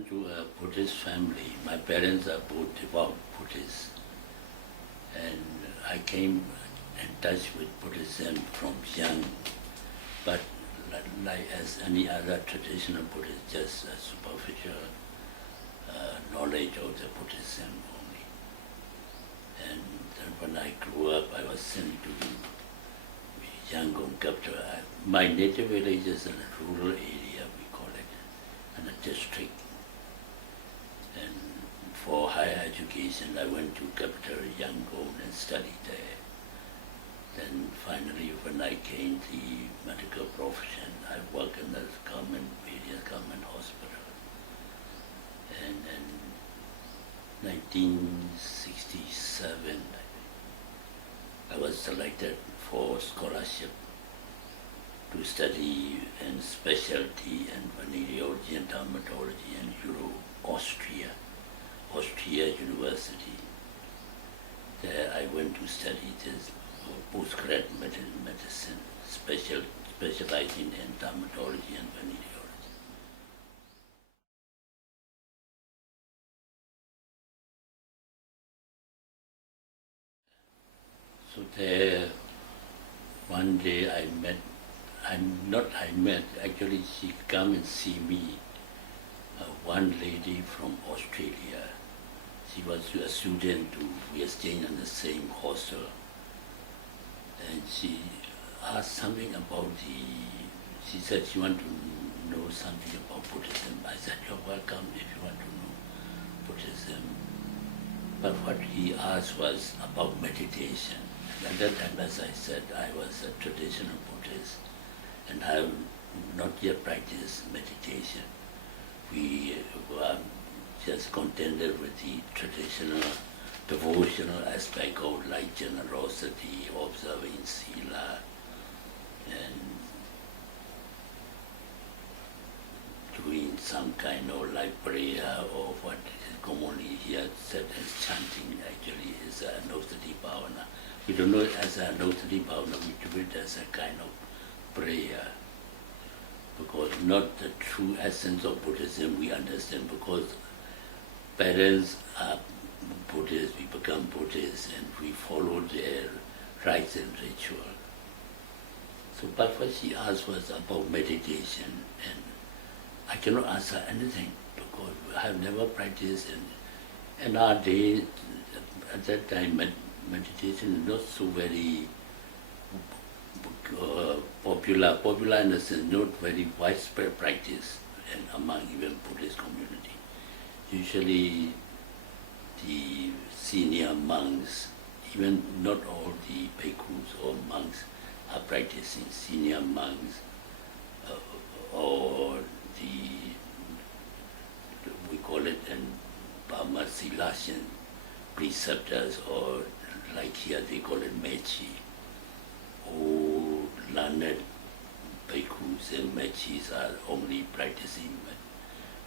born to a Buddhist family. My parents are both devout Buddhists. And I came in touch with Buddhism from young, but like as any other traditional Buddhist, just a superficial knowledge of the Buddhism only. And then when I grew up, I was sent to Yangon capital. My native village is in a rural area, we call it, in a district. And for higher education, I went to capital Yangon and studied there. Then finally, when I came to the medical profession, I worked in the various government hospitals. And in 1967, I was selected for scholarship to study in specialty in venereology and dermatology in Austria University. There I went to study this postgrad medicine, specializing in dermatology and venereology. So there, one day actually she come and see me, one lady from Australia. She was a student we were staying in the same hostel. And she asked something about she said she wanted to know something about Buddhism. I said, you're welcome if you want to know Buddhism. But what he asked was about meditation. And at that time, as I said, I was a traditional Buddhist and I have not yet practiced meditation. We were just contented with the traditional devotional aspect of like generosity, observing sila, and doing some kind of like prayer or what is commonly here said as chanting. Actually is a Anusati Bhavana. We don't know it as a Anusati Bhavana, we do it as a kind of prayer. Because not the true essence of Buddhism we understand, because parents are Buddhists, we become Buddhists and we follow their rites and ritual. So but what she asked was about meditation, and I cannot answer anything because I have never practiced, and in our day, at that time, meditation is not so very popular in the sense, not very widespread practice and among even Buddhist community. Usually the senior monks, even not all the bhikkhus or monks are practicing, senior monks or we call it in Burma Silasian preceptors, or like here they call it mechi, or learned bhikkhus and mechis are only practicing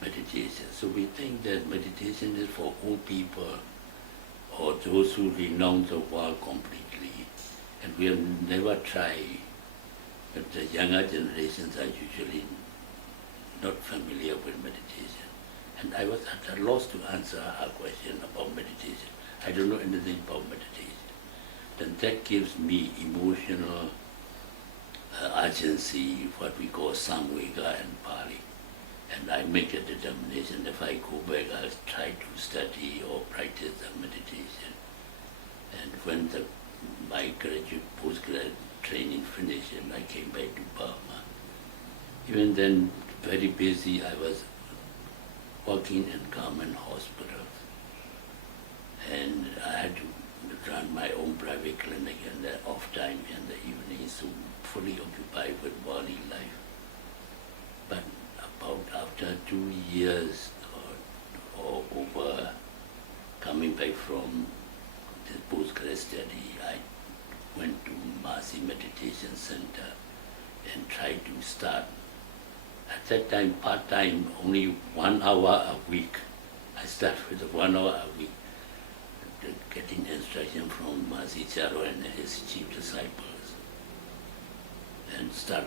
meditation. So we think that meditation is for all people or those who renounce the world completely. And we have never tried, but the younger generations are usually not familiar with meditation. And I was at a loss to answer her question about meditation. I don't know anything about meditation. Then that gives me emotional urgency, what we call samvega in Pali. And I make a determination, if I go back, I'll try to study or practice the meditation. And when my postgrad training finished and I came back to Burma, even then, very busy, I was working in government hospitals. And I had to run my own private clinic in the off time in the evening, so fully occupied with worldly life. But after 2 years or over coming back from the postgrad study, I went to Masi Meditation Center and tried to start. At that time, part-time, only 1 hour a week. I started with 1 hour a week, getting instruction from Masi Charo and his chief disciples, and start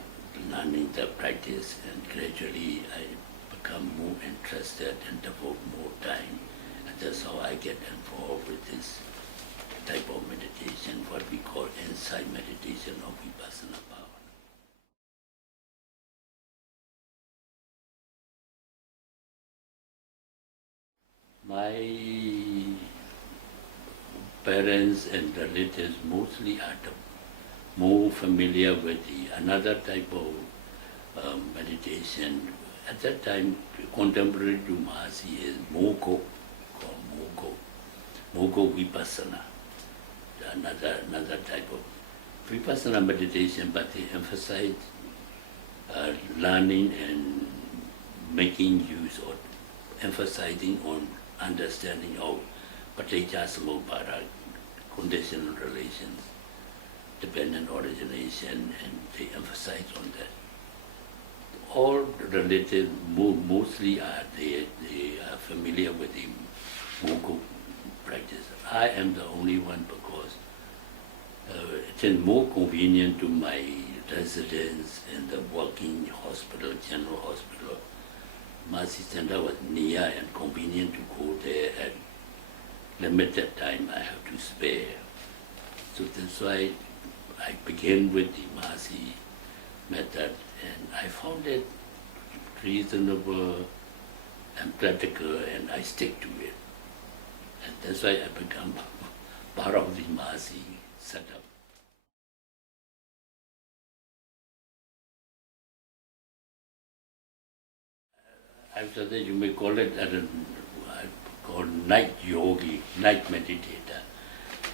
learning the practice, and gradually I become become more interested and devote more time. And that's how I get involved with this type of meditation, what we call insight meditation or Vipassana power. My parents and relatives mostly are more familiar with another type of meditation. At that time, contemporary to Mahasi is Moko, called Moko Vipassana, another type of Vipassana meditation, but they emphasize learning and making use or emphasizing on understanding of Paticca Samuppada, conditional relations, dependent origination, and they emphasize on that. All relatives mostly they are familiar with the Moko practice. I am the only one because it is more convenient to my residence in the working hospital, general hospital. Mahasi Center was near and convenient to go there at limited time I have to spare. So that's why I began with the Mahasi method, and I found it reasonable and practical, and I stick to it. And that's why I become part of the Mahasi setup. After that, you may call it called night yogi, night meditator.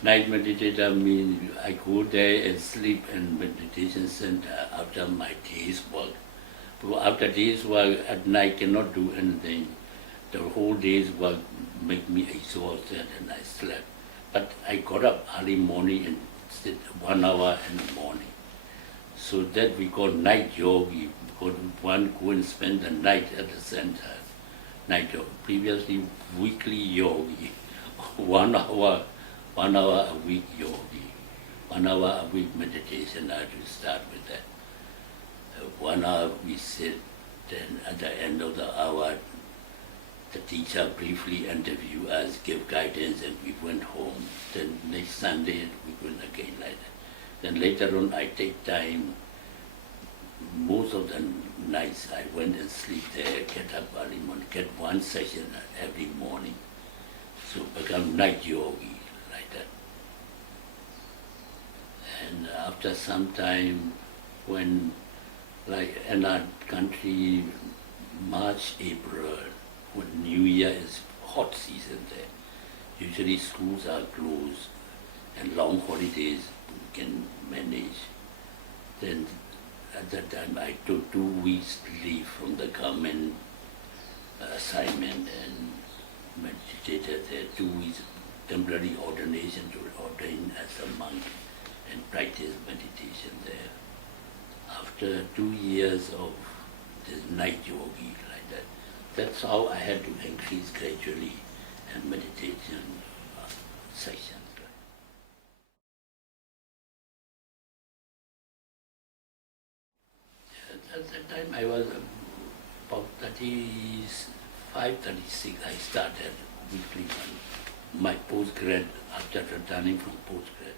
Night meditator means I go there and sleep in meditation center after my day's work. Because after day's work, at night cannot do anything. The whole day's work make me exhausted and I slept. But I got up early morning and sit 1 hour in the morning. So that we call night yogi, because one go and spend the night at the center. Night yogi. Previously weekly yogi, 1 hour a week yogi, 1 hour a week meditation. I have to start with that. 1 hour we sit, then at the end of the hour, the teacher briefly interview us, give guidance, and we went home. Then next Sunday we went again like that. Then later on I take time. Most of the nights I went and sleep there, get up early morning, get one session every morning. So become night yogi like that. And after some time, when like in our country, March, April, when New Year is hot season there, usually schools are closed and long holidays can manage. Then at that time I took 2 weeks leave from the government assignment and meditated there, 2 weeks temporary ordination to ordain as a monk and practice meditation there. After 2 years of this night yogi like that, that's how I had to increase gradually and meditation sessions. At that time I was about 35, 36, I started weekly one. My postgrad, after returning from postgrad.